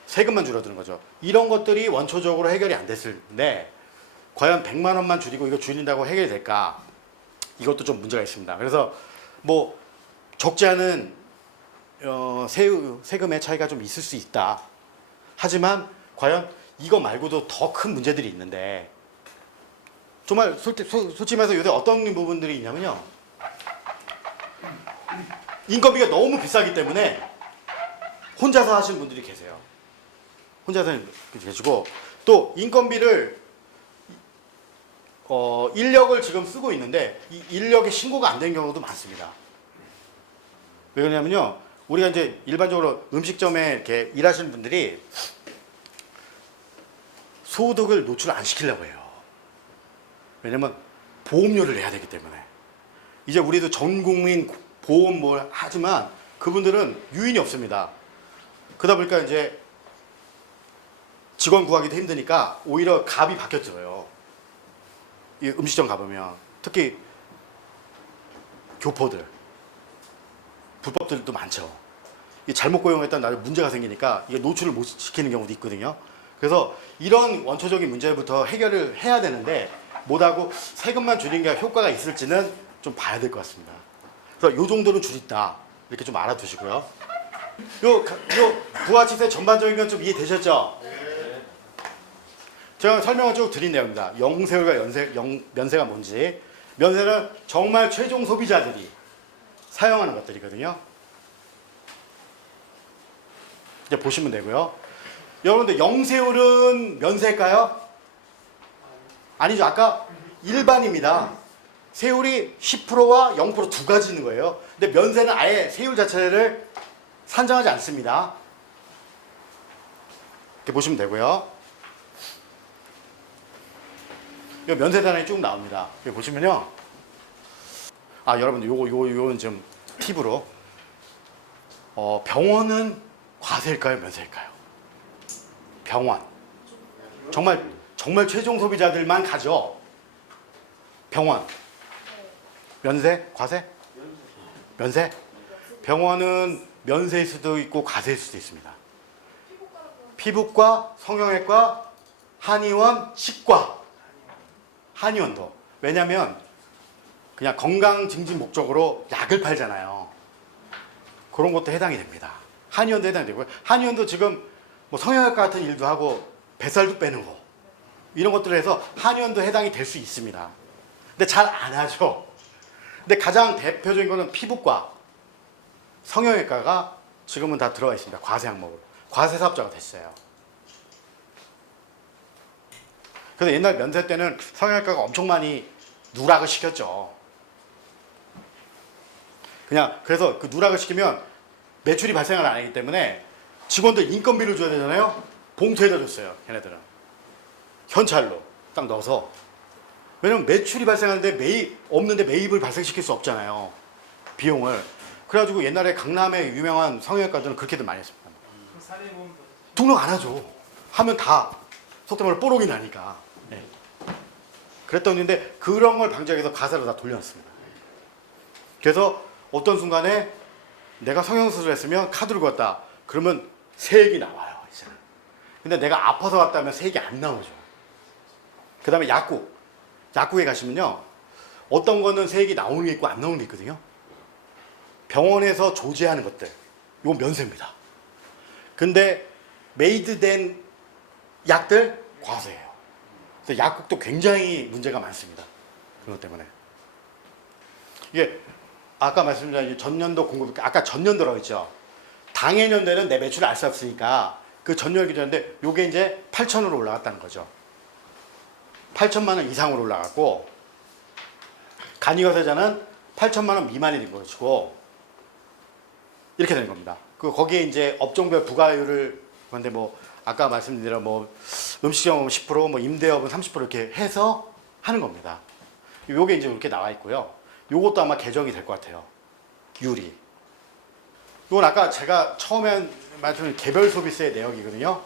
세금만 줄어드는 거죠. 이런 것들이 원초적으로 해결이 안 됐을 때 과연 100만 원만 줄이고 이거 줄인다고 해결이 될까? 이것도 좀 문제가 있습니다. 그래서 뭐 적지 않은 세금의 차이가 좀 있을 수 있다. 하지만 과연 이거 말고도 더 큰 문제들이 있는데 정말 솔직히 말해서 요새 어떤 부분들이 있냐면요. 인건비가 너무 비싸기 때문에 혼자서 하시는 분들이 계세요. 혼자서 계시고 또 인건비를 인력을 지금 쓰고 있는데 이 인력의 신고가 안 된 경우도 많습니다. 왜 그러냐면요. 우리가 이제 일반적으로 음식점에 이렇게 일하시는 분들이 소득을 노출 안 시키려고 해요. 왜냐면 보험료를 내야 되기 때문에. 이제 우리도 전 국민 보험 뭘 하지만 그분들은 유인이 없습니다. 그러다 보니까 이제 직원 구하기도 힘드니까 오히려 값이 바뀌었어요. 이 음식점 가보면 특히 교포들 불법들도 많죠. 이 잘못 고용했다 나중에 문제가 생기니까 이게 노출을 못 시키는 경우도 있거든요. 그래서 이런 원초적인 문제부터 해결을 해야 되는데 못하고 세금만 줄인 게 효과가 있을지는 좀 봐야 될 것 같습니다. 그래서 요 정도는 줄였다 이렇게 좀 알아두시고요. 요 부가치세 전반적인 건 좀 이해되셨죠? 제가 설명을 쭉 드린 내용입니다. 영세율과 면세가 뭔지. 면세는 정말 최종 소비자들이 사용하는 것들이거든요. 이제 보시면 되고요. 여러분들 영세율은 면세일까요? 아니죠. 아까 일반입니다. 세율이 10%와 0% 두 가지 있는 거예요. 근데 면세는 아예 세율 자체를 산정하지 않습니다. 이렇게 보시면 되고요. 이 면세 단원이 쭉 나옵니다. 여기 보시면요. 아, 여러분들 요거는 좀 팁으로 병원은 과세일까요, 면세일까요? 병원. 정말 최종 소비자들만 가죠. 병원. 면세? 과세? 면세? 병원은 면세일 수도 있고 과세일 수도 있습니다. 피부과, 성형외과, 한의원, 치과. 한의원도. 왜냐면 그냥 건강 증진 목적으로 약을 팔잖아요. 그런 것도 해당이 됩니다. 한의원도 해당이 되고요. 한의원도 지금 뭐 성형외과 같은 일도 하고 뱃살도 빼는 거 이런 것들을 해서 한의원도 해당이 될 수 있습니다. 근데 잘 안 하죠. 근데 가장 대표적인 거는 피부과, 성형외과가 지금은 다 들어가 있습니다. 과세 항목으로. 과세 사업자가 됐어요. 그래서 옛날 면세 때는 성형외과가 엄청 많이 누락을 시켰죠. 그냥 그래서 그 누락을 시키면 매출이 발생을 안 하기 때문에 직원들 인건비를 줘야 되잖아요. 봉투에다 줬어요. 걔네들은 현찰로 딱 넣어서. 왜냐면 매출이 발생하는데 없는데 매입을 발생시킬 수 없잖아요. 비용을. 그래가지고 옛날에 강남의 유명한 성형외과들은 그렇게들 많이 했습니다. 등록 안 하죠. 하면 다 속된 말로 뽀록이 나니까. 네. 그랬더니인데 그런 걸 방지하기 위해서 가사를 다 돌려놨습니다. 그래서 어떤 순간에 내가 성형수술 했으면 카드를 걸었다. 그러면 세액이 나와요. 이제는. 근데 내가 아파서 갔다면 세액이 안 나오죠. 그 다음에 약국에 가시면요. 어떤 거는 세액이 나오는 게 있고 안 나오는 게 있거든요. 병원에서 조제하는 것들. 이건 면세입니다. 근데 메이드된 약들 과세예요. 그래서 약국도 굉장히 문제가 많습니다. 그것 때문에. 이게 아까 말씀드린 전년도 공급, 아까 전년도라고 했죠. 당해년도에는 내 매출을 알 수 없으니까 그 전년 기준인데 요게 이제 8천으로 올라갔다는 거죠. 8천만 원 이상으로 올라갔고 간이거세자는 8천만 원 미만이 된 것이고 이렇게 되는 겁니다. 그 거기에 이제 업종별 부가율을 근데 뭐 아까 말씀드린 대로 뭐 음식점은 10%, 뭐 임대업은 30% 이렇게 해서 하는 겁니다. 요게 이제 이렇게 나와 있고요. 요것도 아마 개정이 될 것 같아요. 율이. 이건 아까 제가 처음에 말씀드린 개별 소비세의 내역이거든요.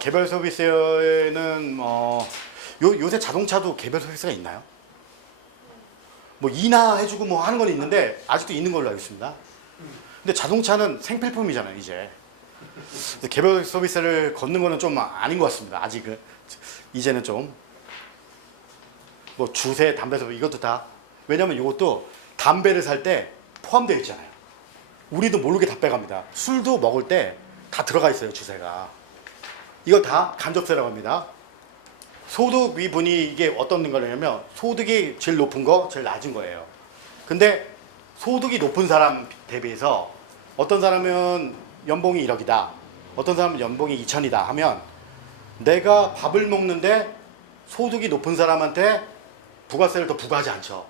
개별 소비세는 요새 자동차도 개별 소비세가 있나요? 뭐 인하해주고 뭐 하는 건 있는데 아직도 있는 걸로 알고 있습니다. 근데 자동차는 생필품이잖아요, 이제. 개별 소비세를 걷는 거는 좀 아닌 것 같습니다. 아직은 이제는 좀. 뭐 주세, 담배세 이것도 다. 왜냐면 이것도 담배를 살 때 포함되어 있잖아요. 우리도 모르게 다 빼갑니다. 술도 먹을 때 다 들어가 있어요, 주세가. 이거 다 간접세라고 합니다. 소득 위분이 이게 어떤 거냐면 소득이 제일 높은 거, 제일 낮은 거예요. 근데 소득이 높은 사람 대비해서 어떤 사람은 연봉이 1억이다. 어떤 사람은 연봉이 2천이다 하면 내가 밥을 먹는데 소득이 높은 사람한테 부가세를 더 부과하지 않죠.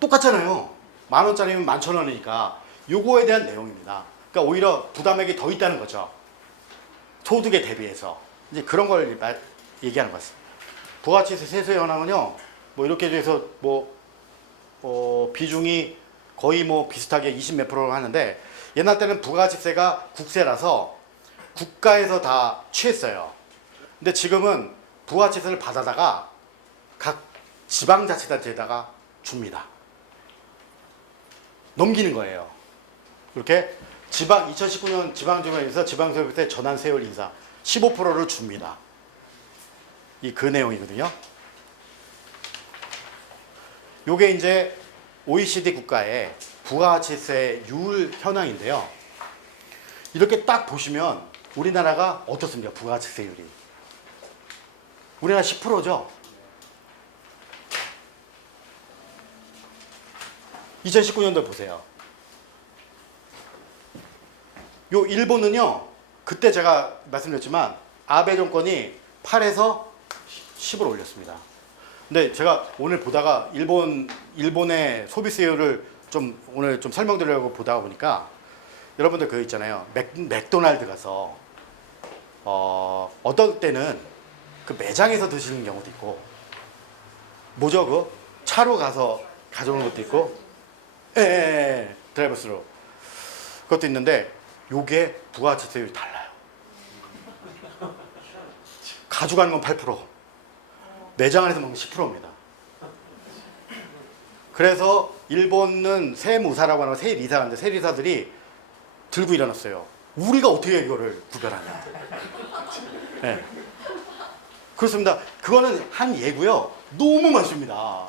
똑같잖아요. 10,000원짜리면 11,000원이니까 요거에 대한 내용입니다. 그러니까 오히려 부담액이 더 있다는 거죠. 소득에 대비해서. 이제 그런 걸 얘기하는 것 같습니다. 부가가치세 세수 현황은요, 뭐 이렇게 돼서 비중이 거의 뭐 비슷하게 20 몇 프로를 하는데 옛날 때는 부가가치세가 국세라서 국가에서 다 취했어요. 근데 지금은 부가가치세를 받아다가 각 지방자치단체에다가 줍니다. 넘기는 거예요. 이렇게 2019년 지방정부에서 지방소비세 전환세율 인사 15%를 줍니다. 그 내용이거든요. 요게 이제 OECD 국가의 부가가치세율 현황인데요. 이렇게 딱 보시면 우리나라가 어떻습니까? 부가가치세율이. 우리나라 10%죠. 2019년도 보세요. 요 일본은요, 그때 제가 말씀드렸지만 아베 정권이 8에서 10을 올렸습니다. 근데 제가 오늘 보다가 일본의 소비세율을 좀 오늘 좀 설명드리려고 보다가 보니까 여러분들 그거 있잖아요. 맥도날드 가서 어떤 때는 그 매장에서 드시는 경우도 있고 뭐죠 그 차로 가서 가져오는 것도 있고 드라이브스루 그것도 있는데 요게 부가가치세율이 달라요. 가져가는 건 8%, 매장 안에서 먹는 10%입니다. 그래서 일본은 세무사라고 하는 세리사인데 세리사들이 들고 일어났어요. 우리가 어떻게 이거를 구별하냐. 네. 그렇습니다. 그거는 한 예고요. 너무 많습니다.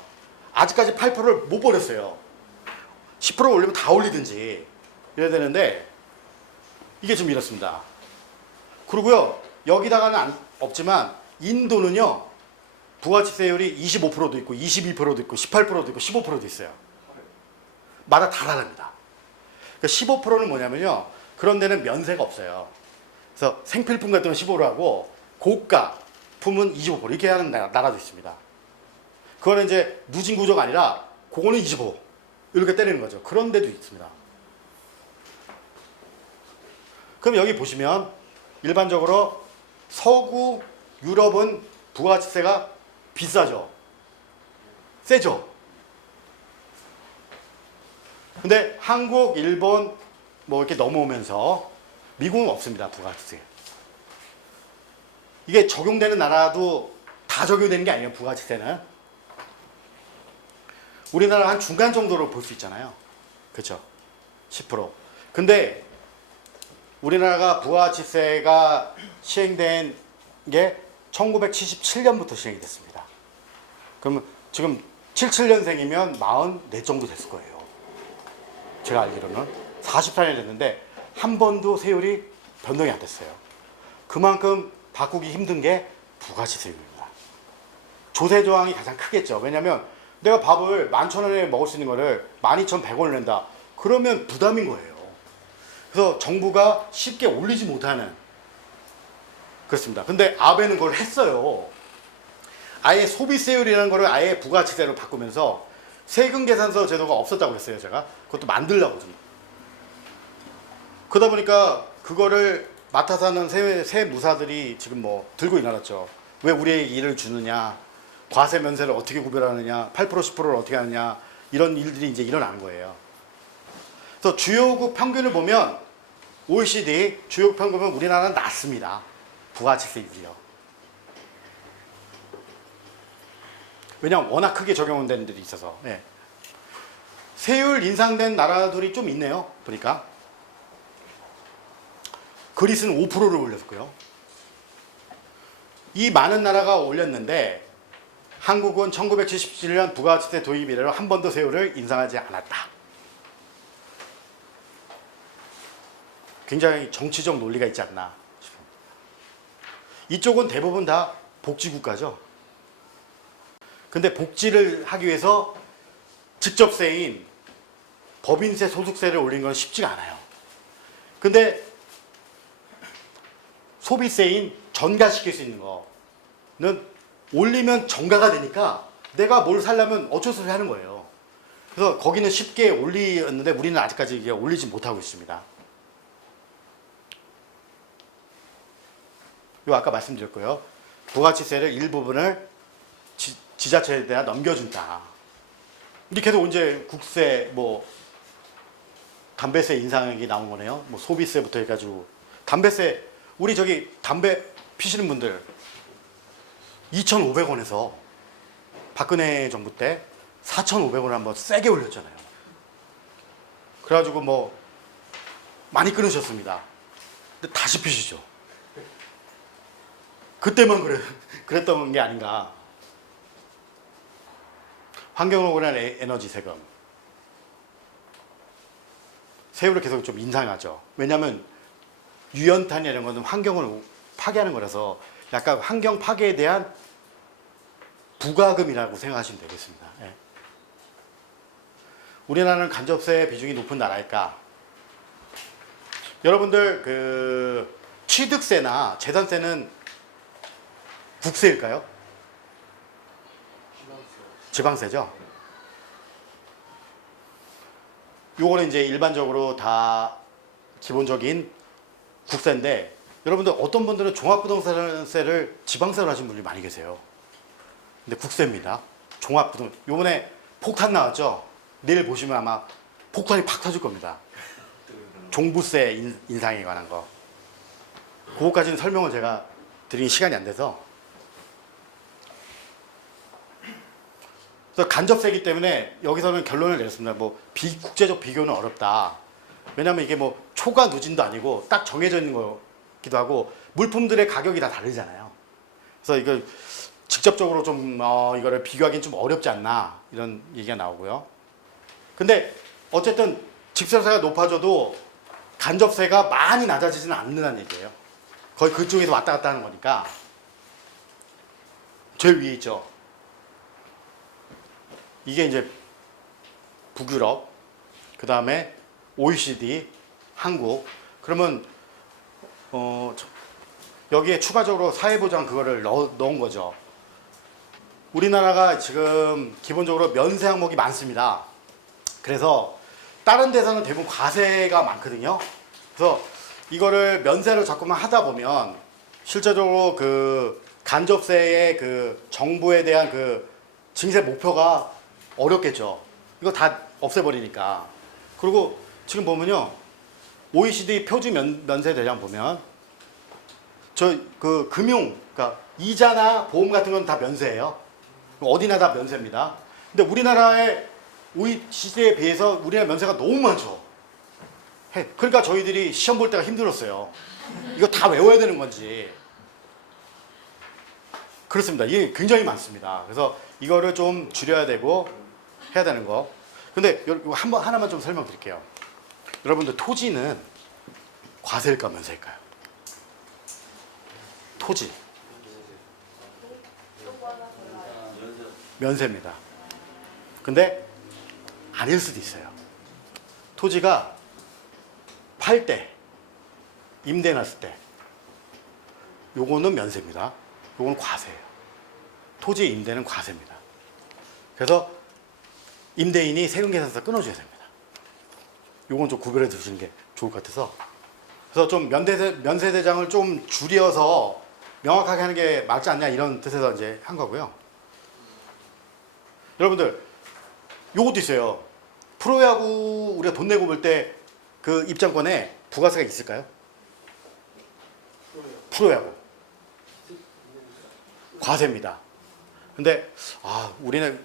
아직까지 8%를 못 버렸어요. 10% 올리면 다 올리든지 이래야 되는데 이게 좀 이렇습니다. 그리고요. 여기다가는 없지만 인도는요. 부가가치세율이 25%도 있고 22%도 있고 18%도 있고 15%도 있어요. 마다 다 다릅니다. 그러니까 15%는 뭐냐면요. 그런 데는 면세가 없어요. 그래서 생필품 같은 건 15% 하고 고가 품은 25% 이렇게 하는 나라도 있습니다. 그거는 이제 누진 구조가 아니라 그거는 25 이렇게 때리는 거죠. 그런 데도 있습니다. 그럼 여기 보시면 일반적으로 서구 유럽은 부가가치세가 비싸죠. 세죠. 근데 한국, 일본 뭐 이렇게 넘어오면서 미국은 없습니다. 부가가치세. 이게 적용되는 나라도 다 적용되는 게 아니에요. 부가가치세는. 우리나라 한 중간 정도로 볼 수 있잖아요. 그렇죠? 10%. 근데 우리나라가 부가가치세가 시행된 게 1977년부터 시행이 됐습니다. 그러면 지금 77년생이면 44 정도 됐을 거예요. 제가 알기로는 44년이 됐는데 한 번도 세율이 변동이 안 됐어요. 그만큼 바꾸기 힘든 게 부가가치세율입니다. 조세 저항이 가장 크겠죠. 왜냐하면 내가 밥을 11,000원에 먹을 수 있는 거를 12,100원을 낸다. 그러면 부담인 거예요. 그래서 정부가 쉽게 올리지 못하는 그렇습니다. 근데 아베는 그걸 했어요. 아예 소비세율이라는 거를 아예 부가가치세로 바꾸면서 세금 계산서 제도가 없었다고 했어요. 제가 그것도 만들려고 좀. 그러다 보니까 그거를 맡아서 하는 세무사들이 지금 뭐 들고 일어났죠. 왜 우리에게 일을 주느냐, 과세 면세를 어떻게 구별하느냐, 8% 10%를 어떻게 하느냐, 이런 일들이 이제 일어나는 거예요. 그래서 주요국 평균을 보면 OECD 주요국 평균은 우리나라는 낮습니다. 부가가치세율이요. 왜냐하면 워낙 크게 적용되는 데도 있어서. 예. 세율 인상된 나라들이 좀 있네요. 보니까 그리스는 5%를 올렸고요. 이 많은 나라가 올렸는데 한국은 1977년 부가가치세 도입 이래로 한 번도 세율을 인상하지 않았다. 굉장히 정치적 논리가 있지 않나 싶습니다. 이쪽은 대부분 다 복지국가죠. 근데 복지를 하기 위해서 직접세인 법인세, 소득세를 올린 건 쉽지가 않아요. 근데 소비세인 전가시킬 수 있는 거는 올리면 정가가 되니까 내가 뭘 살려면 어쩔 수 없이 하는 거예요. 그래서 거기는 쉽게 올리는데 우리는 아직까지 이게 올리지 못하고 있습니다. 요 아까 말씀드렸고요. 부가가치세를 일부분을 지자체에 대한 넘겨준다. 이렇게 해서 이제 국세, 뭐 담배세 인상이 나온 거네요. 뭐 소비세부터 해가지고 담배세, 우리 저기 담배 피시는 분들 2,500원에서 박근혜 정부 때 4,500원 한번 세게 올렸잖아요. 그래가지고 뭐 많이 끊으셨습니다. 근데 다시 피시죠. 그때만 그랬던 게 아닌가. 환경으로 관한 에너지 세금. 세율을 계속 좀 인상하죠. 왜냐하면 유연탄 이런 것은 환경을 파괴하는 거라서 약간 환경 파괴에 대한 부가금이라고 생각하시면 되겠습니다. 예. 우리나라는 간접세 비중이 높은 나라일까? 여러분들 그 취득세나 재산세는 국세일까요? 지방세죠. 요거는 이제 일반적으로 다 기본적인 국세인데 여러분들 어떤 분들은 종합부동산세를 지방세로 하신 분들이 많이 계세요. 근데 국세입니다. 종합부동. 요번에 폭탄 나왔죠. 내일 보시면 아마 폭탄이 팍 터질 겁니다. 종부세 인상에 관한 거. 그거까지는 설명을 제가 드리는 시간이 안 돼서. 그래서 간접세이기 때문에 여기서는 결론을 내렸습니다. 뭐 비국제적 비교는 어렵다. 왜냐하면 이게 뭐 초과 누진도 아니고 딱 정해져 있는 거기도 하고 물품들의 가격이 다 다르잖아요. 그래서 이걸 직접적으로 좀 이거를 비교하기는 좀 어렵지 않나 이런 얘기가 나오고요. 근데 어쨌든 직접세가 높아져도 간접세가 많이 낮아지지는 않는다는 얘기예요. 거의 그쪽에서 왔다 갔다 하는 거니까. 제일 위에 있죠. 이게 이제 북유럽, 그 다음에 OECD, 한국. 그러면 여기에 추가적으로 사회보장 그거를 넣은 거죠. 우리나라가 지금 기본적으로 면세 항목이 많습니다. 그래서 다른 데서는 대부분 과세가 많거든요. 그래서 이거를 면세를 자꾸만 하다 보면 실제적으로 그 간접세의 그 정부에 대한 그 징세 목표가 어렵겠죠. 이거 다 없애버리니까. 그리고 지금 보면요, OECD 표준 면세 대장 보면 저 그 금융, 그러니까 이자나 보험 같은 건 다 면세예요. 어디나 다 면세입니다. 근데 우리나라의 OECD에 비해서 우리나라 면세가 너무 많죠. 그러니까 저희들이 시험 볼 때가 힘들었어요. 이거 다 외워야 되는 건지. 그렇습니다. 이게 굉장히 많습니다. 그래서 이거를 좀 줄여야 되고 해야 되는 거. 근데 이거 하나만 좀 설명드릴게요. 여러분들 토지는 과세일까 면세일까요? 토지. 면세입니다. 근데 아닐 수도 있어요. 토지가 팔 때, 임대 났을 때, 요거는 면세입니다. 요거는 과세예요. 토지 임대는 과세입니다. 그래서 임대인이 세금 계산서 끊어줘야 됩니다. 요건 좀 구별해 두시는 게 좋을 것 같아서. 그래서 좀 면세 대장을 좀 줄여서 명확하게 하는 게 맞지 않냐 이런 뜻에서 이제 한 거고요. 여러분들 요것도 있어요. 프로야구 우리가 돈 내고 볼 때 그 입장권에 부가세가 있을까요? 프로야구 과세입니다. 근데 우리는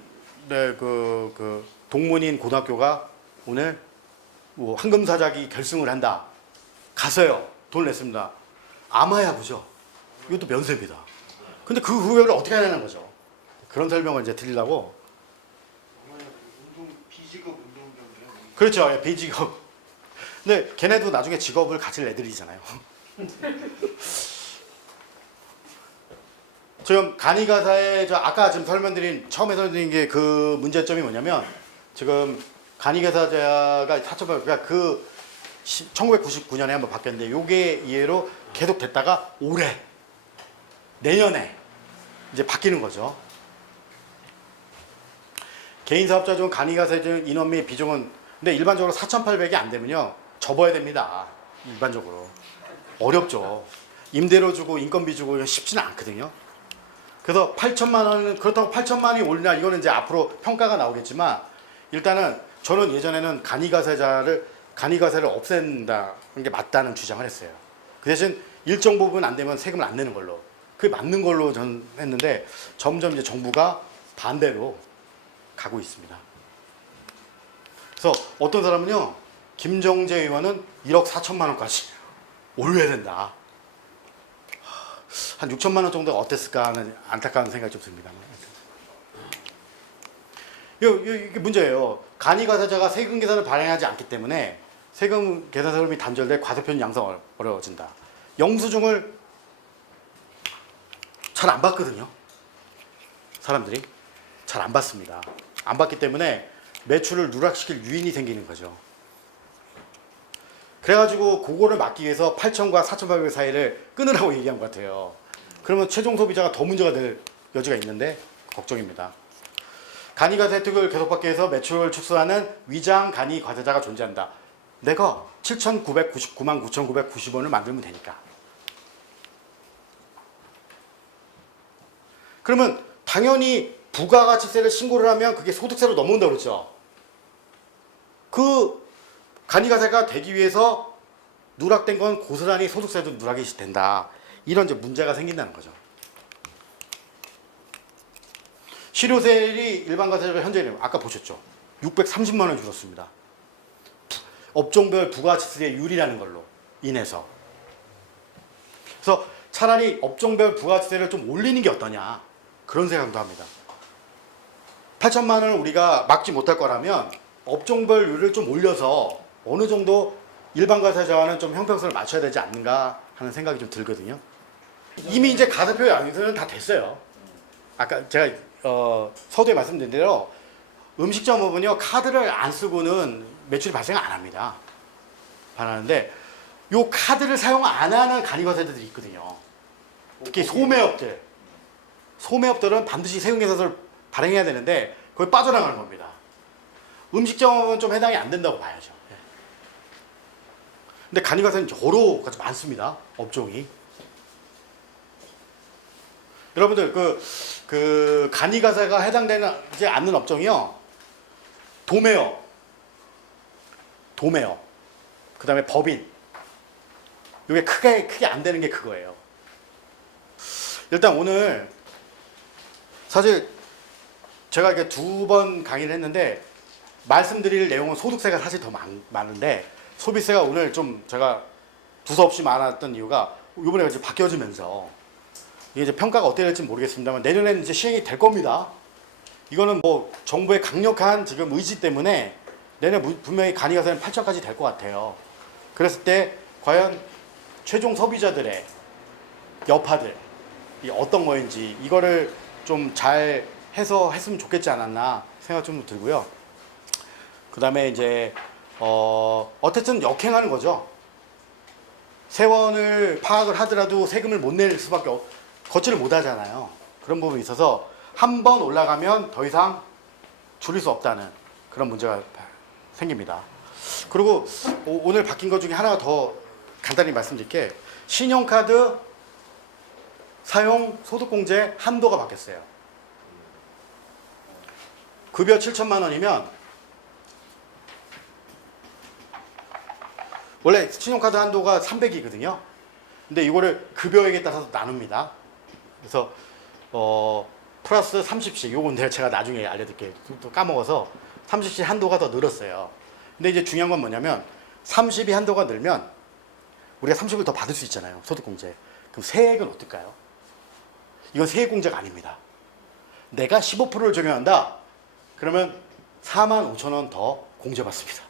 그 동문인 고등학교가 오늘 뭐 황금사자기 결승을 한다. 갔어요. 돈을 냈습니다. 아마야구죠. 이것도 면세입니다. 근데 그 후회를 어떻게 하냐는 거죠. 그런 설명을 이제 드리려고. 비직업 운동경이요. 그렇죠. 예, 비직업. 근데 걔네도 나중에 직업을 가질 애들이잖아요. 지금 간이가사의 아까 지금 처음에 설명드린 게 그 문제점이 뭐냐면 지금 간이가사자가 4,800, 그러니까 그 1999년에 한번 바뀌었는데 요게 이해로 계속 됐다가 올해 내년에 이제 바뀌는 거죠. 개인 사업자 중 간이가사 중 인원 및 비중은 근데 일반적으로 4,800이 안 되면요 접어야 됩니다. 일반적으로 어렵죠. 임대료 주고 인건비 주고 쉽지는 않거든요. 그래서 8천만 원은 그렇다고 8천만 원이 오르냐 이거는 이제 앞으로 평가가 나오겠지만 일단은 저는 예전에는 간이가세를 없앤다는 게 맞다는 주장을 했어요. 그 대신 일정 부분 안 되면 세금을 안 내는 걸로 그게 맞는 걸로 전 했는데 점점 이제 정부가 반대로 가고 있습니다. 그래서 어떤 사람은요 김정재 의원은 1억 4천만 원까지 올려야 된다. 한 6천만 원 정도가 어땠을까 하는 안타까운 생각이 좀 듭니다. 이게 문제예요. 간이가사자가 세금 계산을 발행하지 않기 때문에 세금 계산 세금이 단절돼 과세편 양성 어려워진다. 영수증을 잘 안 받거든요. 사람들이 잘 안 받습니다. 안 받기 때문에 매출을 누락시킬 유인이 생기는 거죠. 그래가지고 그거를 막기 위해서 8천과 4,800 사이를 끊으라고 얘기한 것 같아요. 그러면 최종 소비자가 더 문제가 될 여지가 있는데 걱정입니다. 간이가세 혜택을 계속 받기 위해서 매출을 축소하는 위장 간이 과세자가 존재한다. 내가 7,999만 9,990원을 만들면 되니까. 그러면 당연히 부가가치세를 신고를 하면 그게 소득세로 넘어온다고 그랬죠. 그 간이가세가 되기 위해서 누락된 건 고스란히 소득세도 누락이 된다. 이런 이제 문제가 생긴다는 거죠. 실효세율이 일반가세로 현재는 아까 보셨죠. 630만 원 줄었습니다. 업종별 부가가치세율이라는 걸로 인해서. 그래서 차라리 업종별 부가가치세를 좀 올리는 게 어떠냐. 그런 생각도 합니다. 8천만 원을 우리가 막지 못할 거라면 업종별율을 좀 올려서 어느 정도 일반가세자와는 좀 형평성을 맞춰야 되지 않는가 하는 생각이 좀 들거든요. 이미 이제 가세표 양에서는 다 됐어요. 아까 제가 서두에 말씀드린 대로 음식점업은요 카드를 안 쓰고는 매출이 발생 안 합니다. 안 하는데 요 카드를 사용 안 하는 간이가세들이 있거든요. 특히 소매업들은 반드시 세금계산서를 발행해야 되는데 거기 빠져나가는 겁니다. 음식점은 좀 해당이 안 된다고 봐야죠. 예. 근데 간이가세는 여러 가지 많습니다. 업종이. 여러분들 그 간이가세가 해당되지 않는 업종이요. 도매업, 그다음에 법인. 이게 크게 안 되는 게 그거예요. 일단 오늘 사실 제가 이렇게 2번 강의를 했는데 말씀드릴 내용은 소득세가 사실 더 많은데 소비세가 오늘 좀 제가 두서없이 많았던 이유가 이번에 이제 바뀌어지면서 이게 이제 평가가 어떻게 될지 모르겠습니다만 내년에는 이제 시행이 될 겁니다. 이거는 뭐 정부의 강력한 지금 의지 때문에 내년 분명히 간이가세는 8천까지 될 것 같아요. 그랬을 때 과연 최종 소비자들의 여파들이 어떤 거인지 이거를 좀 잘 해서 했으면 좋겠지 않았나 생각 좀 들고요. 그 다음에 이제 어쨌든 역행하는 거죠. 세원을 파악을 하더라도 세금을 못 낼 수밖에 걷지를 못하잖아요. 그런 부분이 있어서 한 번 올라가면 더 이상 줄일 수 없다는 그런 문제가 생깁니다. 그리고 오늘 바뀐 것 중에 하나가 더 간단히 말씀드릴게, 신용카드 사용 소득공제 한도가 바뀌었어요. 급여 7천만 원이면 원래 신용카드 한도가 300이거든요. 근데 이거를 급여액에 따라서 나눕니다. 그래서 플러스 30씩, 요건 제가 나중에 알려드릴게요. 또 까먹어서 30씩 한도가 더 늘었어요. 근데 이제 중요한 건 뭐냐면 30이 한도가 늘면 우리가 30을 더 받을 수 있잖아요. 소득공제. 그럼 세액은 어떨까요? 이건 세액공제가 아닙니다. 내가 15%를 적용한다. 그러면 45,000원 더 공제받습니다.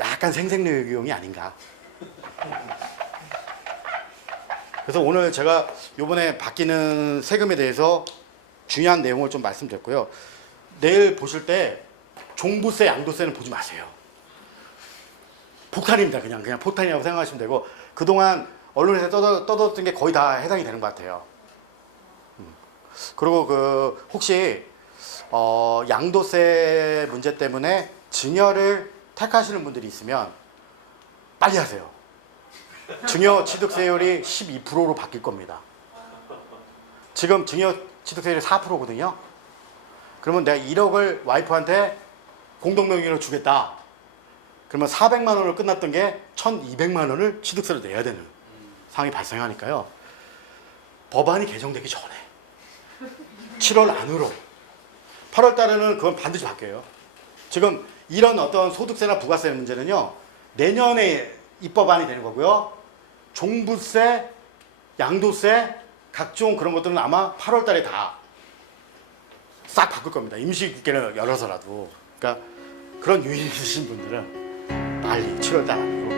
약간 생색내용이 아닌가. 그래서 오늘 제가 이번에 바뀌는 세금에 대해서 중요한 내용을 좀 말씀드렸고요. 내일 보실 때 종부세, 양도세는 보지 마세요. 폭탄입니다. 그냥 폭탄이라고 생각하시면 되고, 그동안 언론에서 떠들었던 게 거의 다 해당이 되는 것 같아요. 그리고 혹시 양도세 문제 때문에 증여를 택하시는 분들이 있으면 빨리 하세요. 증여 취득세율이 12%로 바뀔 겁니다. 지금 증여 취득세율이 4%거든요. 그러면 내가 1억을 와이프한테 공동명의로 주겠다. 그러면 400만 원을 끝났던 게 1,200만 원을 취득세로 내야 되는 상황이 발생하니까요. 법안이 개정되기 전에 7월 안으로, 8월 달에는 그건 반드시 바뀌어요. 지금 이런 어떤 소득세나 부가세 문제는요, 내년에 입법안이 되는 거고요. 종부세, 양도세, 각종 그런 것들은 아마 8월 달에 다 싹 바꿀 겁니다. 임시국회를 열어서라도. 그러니까 그런 유의 있으신 분들은 빨리 7월 달 안으로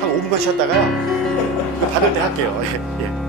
한 5분간 쉬었다가요. 받을 때 할게요. 예.